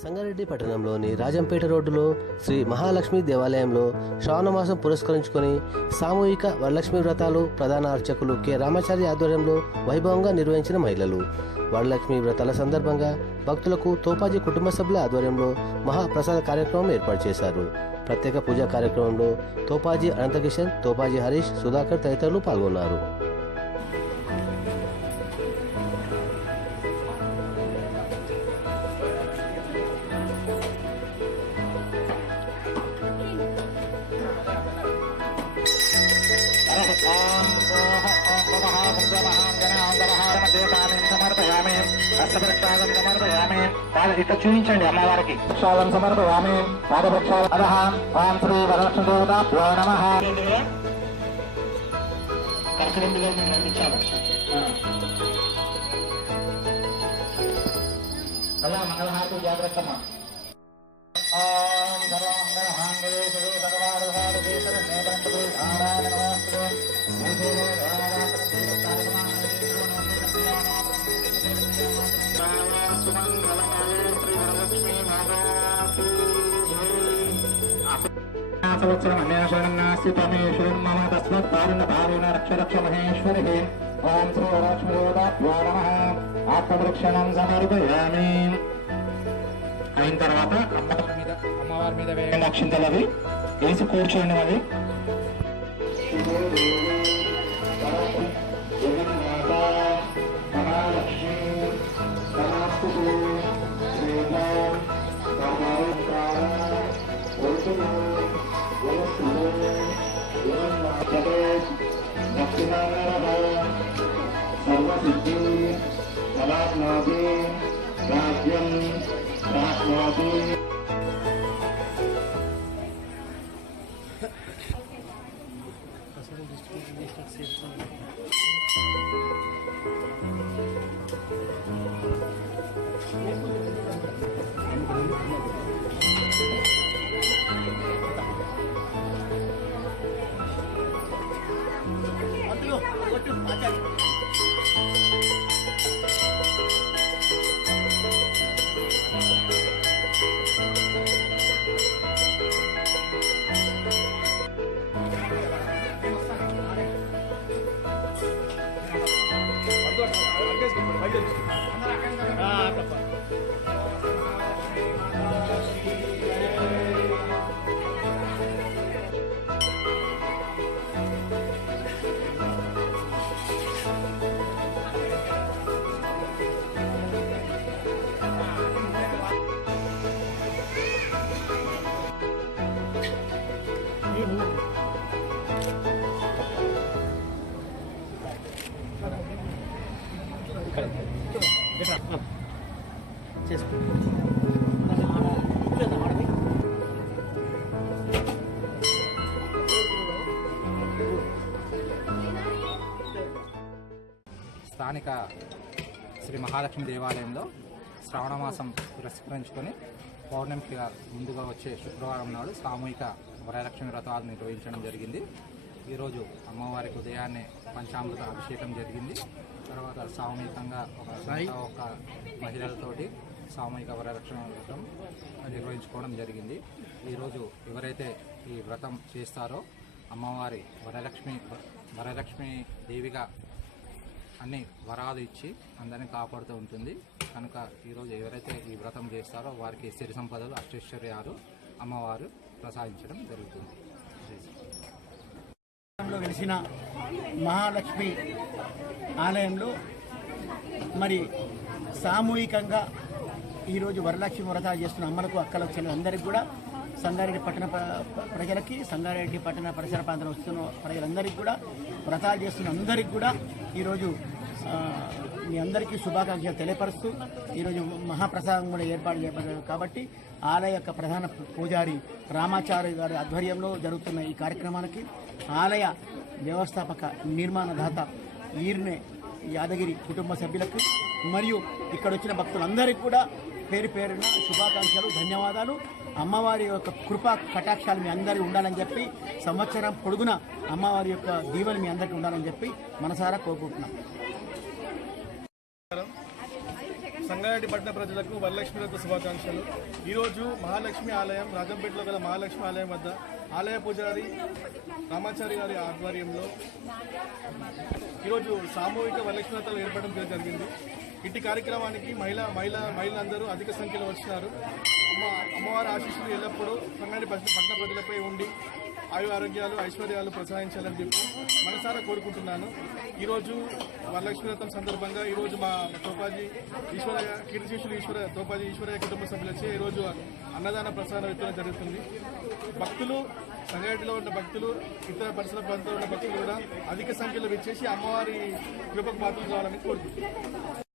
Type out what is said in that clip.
సంగారెడ్డి పట్టణంలోని రాజంపేట రోడ్డులో శ్రీ మహాలక్ష్మి దేవాలయంలో శ్రావణమాసం పురస్కరించుకొని సామూహిక వరలక్ష్మి వ్రతాలు ప్రధాన అర్చకులు కె రామాచారి ఆధ్వర్యంలో వైభవంగా నిర్వహించిన మహిళలు. వరలక్ష్మి వ్రతాల సందర్భంగా భక్తులకు తోపాజీ కుటుంబ సభ్యుల ఆధ్వర్యంలో మహాప్రసాద కార్యక్రమం ఏర్పాటు చేశారు. ప్రత్యేక పూజా కార్యక్రమంలో తోపాజీ అనంతకిషన్, తోపాజీ హరీష్, సుధాకర్ తదితరులు పాల్గొన్నారు. ఇట్లా చూపించండి అమ్మవారికి ప్రక్షాళన సమర్పయామి. పాద ప్రక్షాళన అదహ ఓం శ్రీ వరలక్ష్మి దేవతాభ్యో నమః. కర్కరెండుగా మేము పంపించాము కదా. మంగళహారతులు జాగ్రత్తమ్మా. ఓం సర్వమంగళమాంగళ్యే శివే సర్వార్థసాధకే శరణ్యే నారాయణ నమోస్తుతే. సంవత్సరం అన్యాశరణం నాస్తి త్వమేశ్వరం మమ తస్మత్ పాలన భావేన రక్ష రక్ష మహేశ్వరి. ఓం శ్రీ వరలక్ష్మి దేవతాభ్యో నమః. ఆత్మవృక్షణం సమర్పయామి. అయిన తర్వాత అమ్మవారి మీద వేయండి అక్షింతలు. అవి వేసి కూర్చోండి. అవి సర్వసిద్ధి కళాత్మాది రాజ్యం రాజ్యాది స్థానిక శ్రీ మహాలక్ష్మి దేవాలయంలో శ్రావణమాసం పురస్కరించుకొని పౌర్ణమికి ముందుగా వచ్చే శుక్రవారం నాడు సామూహిక వరలక్ష్మి వ్రతాలు నిర్వహించడం జరిగింది. ఈరోజు అమ్మవారికి ఉదయాన్నే పంచామృత అభిషేకం జరిగింది. తర్వాత సామూహికంగా ఒక మహిళలతోటి సామూహిక వరలక్ష్మి వ్రతం నిర్వహించుకోవడం జరిగింది. ఈరోజు ఎవరైతే ఈ వ్రతం చేస్తారో అమ్మవారి వరలక్ష్మి దేవిగా అన్ని వరాలు ఇచ్చి అందరినీ కాపాడుతూ ఉంటుంది. కనుక ఈరోజు ఎవరైతే ఈ వ్రతం చేస్తారో వారికి సిరి సంపదలు, అష్టైశ్వర్యాలు అమ్మవారు ప్రసాదించడం జరుగుతుంది. వెలిసిన మహాలక్ష్మి ఆలయంలో మరి సామూహికంగా ఈరోజు వరలక్ష్మి వ్రతాలు చేస్తున్న అమ్మలకు, అక్కలకు, చెల్లెలు అందరికీ కూడా, సంగారెడ్డి పట్టణ ప్రజలకి, సంగారెడ్డి పట్టణ పరిసర ప్రాంతంలో వస్తున్న ప్రజలందరికీ కూడా, వ్రతాలు చేస్తున్న అందరికీ కూడా ఈరోజు మీ అందరికీ శుభాకాంక్షలు తెలియపరుస్తూ ఈరోజు మహాప్రసాదం కూడా ఏర్పాటు చేయబడ్డారు. కాబట్టి ఆలయ యొక్క ప్రధాన పూజారి రామాచారి గారి ఆధ్వర్యంలో జరుగుతున్న ఈ కార్యక్రమానికి ఆలయ వ్యవస్థాపక నిర్మాణదాత ఈర్నే యాదగిరి కుటుంబ సభ్యులకు మరియు ఇక్కడ వచ్చిన భక్తులందరికీ కూడా పేరు పేరున శుభాకాంక్షలు, ధన్యవాదాలు. అమ్మవారి యొక్క కృపా కటాక్షాలు మీ అందరికీ ఉండాలని చెప్పి, సంవత్సరం పొడుగున అమ్మవారి యొక్క దీవెనలు మీ అందరికీ ఉండాలని చెప్పి మనసారా కోరుకుంటున్నాం. సంగారెడ్డి సంగారెడ్డి పట్టణ ప్రజలకు వరలక్ష్మి వ్రత శుభాకాంక్షలు. ఈరోజు మహాలక్ష్మి ఆలయం రాజంపేటలో గల మహాలక్ష్మి ఆలయం వద్ద ఆలయ పూజారి రామాచారి గారి ఆధ్వర్యంలో ఈరోజు సామూహిక వరలక్ష్మి వ్రతాలు ఏర్పడడం జరిగింది. ఇట్టి కార్యక్రమానికి మహిళలందరూ అధిక సంఖ్యలో వచ్చినారు. అమ్మవారి ఆశీస్సులు ఎల్లప్పుడూ సంగారెడ్డి పట్టణ ప్రజలపై ఉండి ఆరోగ్యాలు ఐశ్వర్యాలు ప్రసాదించాలని చెప్పి మనసారా కోరుకుంటున్నాను. ఈరోజు వరలక్ష్మి వ్రతం సందర్భంగా ఈరోజు మా తోపాజీ ఈశ్వరయ్య కీర్తిశేషులు తోపాజీ ఈశ్వరయ్య కుటుంబ సభ్యులచే ఈరోజు అన్నదాన ప్రసాదం విత్తనం జరుగుతుంది. భక్తులు సంగారెడ్డిలో ఉన్న భక్తులు ఇతర పరిసర ప్రాంతాల్లో ఉన్న భక్తులు కూడా అధిక సంఖ్యలో విచ్చేసి అమ్మవారి కృపకు పాత్రలు కావాలని కోరుకుంటున్నాను.